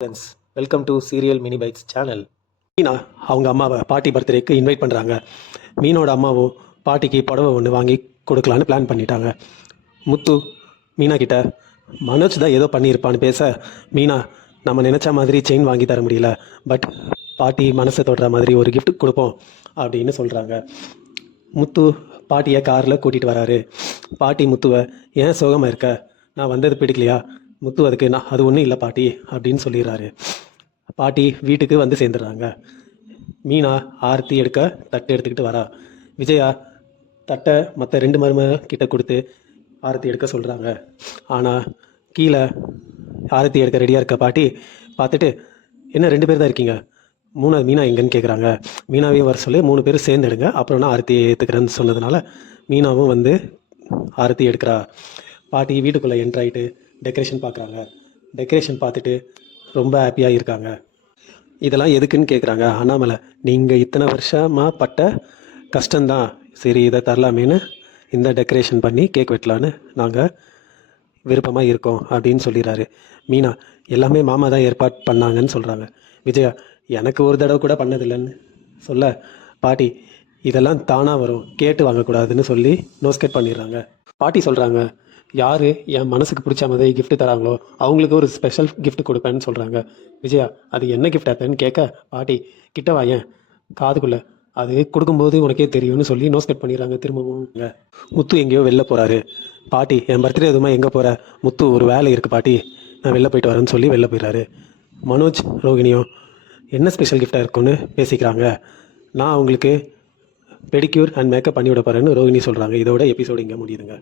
Friends, welcome to serial mini bites channel. Meena அவங்க அம்மாவை பாட்டி பர்த்டேக்கு இன்வைட் பண்ணுறாங்க. மீனோட அம்மாவும் பாட்டிக்கு புடவை ஒன்று வாங்கி கொடுக்கலான்னு பிளான் பண்ணிட்டாங்க. முத்து மீனா கிட்ட மனோஜ் தான் ஏதோ பண்ணியிருப்பான்னு பேச, மீனா நம்ம நினச்ச மாதிரி செயின் வாங்கி தர முடியல, பட் பாட்டி மனசை தொடுற மாதிரி ஒரு gift கொடுப்போம் அப்படின்னு சொல்கிறாங்க. முத்து பாட்டியை காரில் கூட்டிகிட்டு வராரு. பாட்டி முத்துவை ஏன் சோகமாக இருக்க, நான் வந்தது பிடிக்கலையா? முத்து அதுக்கு நான் அது ஒன்றும் இல்லை பாட்டி அப்படின்னு சொல்லிடுறாரு. பாட்டி வீட்டுக்கு வந்து சேர்ந்துடுறாங்க. மீனா ஆரத்தி எடுக்க தட்டை எடுத்துக்கிட்டு வரா. விஜயா தட்டை மற்ற 2 மரும கிட்ட கொடுத்து ஆரத்தி எடுக்க சொல்கிறாங்க. ஆனால் கீழே ஆரத்தி எடுக்க ரெடியாக இருக்க பாட்டி பார்த்துட்டு, என்ன 2 பேர் தான் இருக்கீங்க, மீனா எங்கன்னு கேட்குறாங்க. மீனாவையும் வர சொல்லி 3 பேரும் சேர்ந்து எடுங்க, அப்புறம் நான் ஆரத்தி ஏற்றுக்கிறேன்னு சொன்னதுனால மீனாவும் வந்து ஆரத்தி எடுக்கிறா. பாட்டி வீட்டுக்குள்ளே என்ட்ராயிட்டு டெக்கரேஷன் பார்க்குறாங்க. டெக்கரேஷன் பார்த்துட்டு ரொம்ப ஹாப்பியாக இருக்காங்க. இதெல்லாம் எதுக்குன்னு கேட்குறாங்க. அண்ணாமலை, நீங்கள் இத்தனை வருஷமாக பட்ட கஷ்டம்தான், சரி இதை தரலாமேன்னு இந்த டெக்கரேஷன் பண்ணி கேக் வெட்டலான்னு நாங்கள் விருப்பமாக இருக்கோம் அப்படின்னு சொல்லிடுறாரு. மீனா, எல்லாமே மாமா தான் ஏற்பாடு பண்ணாங்கன்னு சொல்கிறாங்க. விஜயா, எனக்கு ஒரு தடவை கூட பண்ணதில்லைன்னு சொல்ல, பாட்டி இதெல்லாம் தானாக வரும், கேட்டு வாங்கக்கூடாதுன்னு சொல்லி நோஸ்கட் பண்ணிடுறாங்க. பாட்டி சொல்கிறாங்க, யார் என் மனசுக்கு பிடிச்ச மாதிரி gift தராங்களோ அவங்களுக்கு ஒரு ஸ்பெஷல் gift கொடுப்பேன்னு சொல்கிறாங்க. விஜயா, அது என்ன gift ஆப்பேன்னு கேட்க, பாட்டி கிட்ட வாயேன் காதுக்குள்ளே, அது கொடுக்கும்போது உனக்கே தெரியும்னு சொல்லி நோஸ் கட் பண்ணிடுறாங்க. திரும்பவும் முத்து எங்கேயோ வெளில போகிறாரு. பாட்டி, என் பர்த்டே எதுவுமா எங்கே போகிற? முத்து, ஒரு வேலை இருக்குது பாட்டி, நான் வெளில போயிட்டு வரேன்னு சொல்லி வெளில போயிடுறாரு. மனோஜ் ரோகிணியும் என்ன ஸ்பெஷல் கிஃப்டாக இருக்குன்னு பேசிக்கிறாங்க. நான் அவங்களுக்கு பெடிக்யூர் அண்ட் மேக்கப் பண்ணி விட போகிறேன்னு ரோகிணி சொல்கிறாங்க. இதோட எபிசோடு இங்கே முடியுதுங்க.